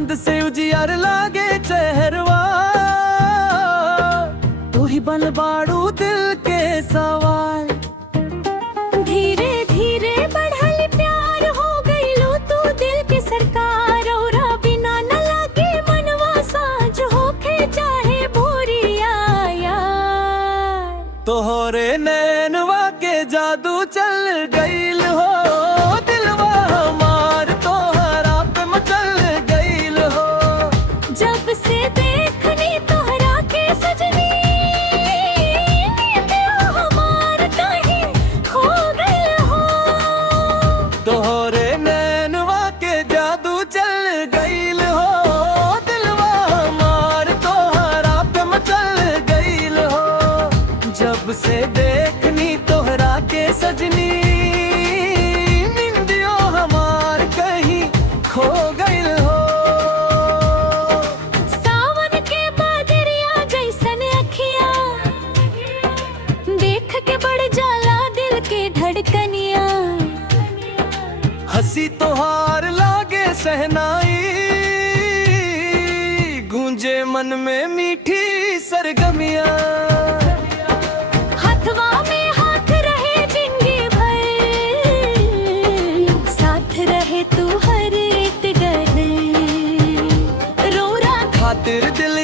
चांद से उजियार लागे चेहरवा, तू ही बन बाड़ू दिल के सवाल। धीरे धीरे बढ़ल प्यार हो गइलो तू दिल के सरकार, औरा बिना न लागे मनवा साँझ होखे चाहे भोरिया यार। तोहरे नैनवा के जादू चल गइल हो, दिलवा हमार तोहरा पे मचल गइल हो। जब से देखनी तोहरा के सजनी, नींद हमार कहीं खो गइल हो। तोहरे नैनवा के जादू चल गइल हो, दिलवा हमार तोहरा पे मचल गइल हो। जब से देखनी तोहरा के सजनी, निंदियो हमार कहीं खो गइल हो। सावन के बादरिया जैसन अखिया, देख के बढ़ जाला दिल के धड़कनिया। हंसी तोहार लागे सहनाई, गूंजे मन में मीठी सरगमिया। हाथवा में हाथ रहे जिंदगी भर, साथ रहे तू हर एक डगर। रोरा खातिर दिल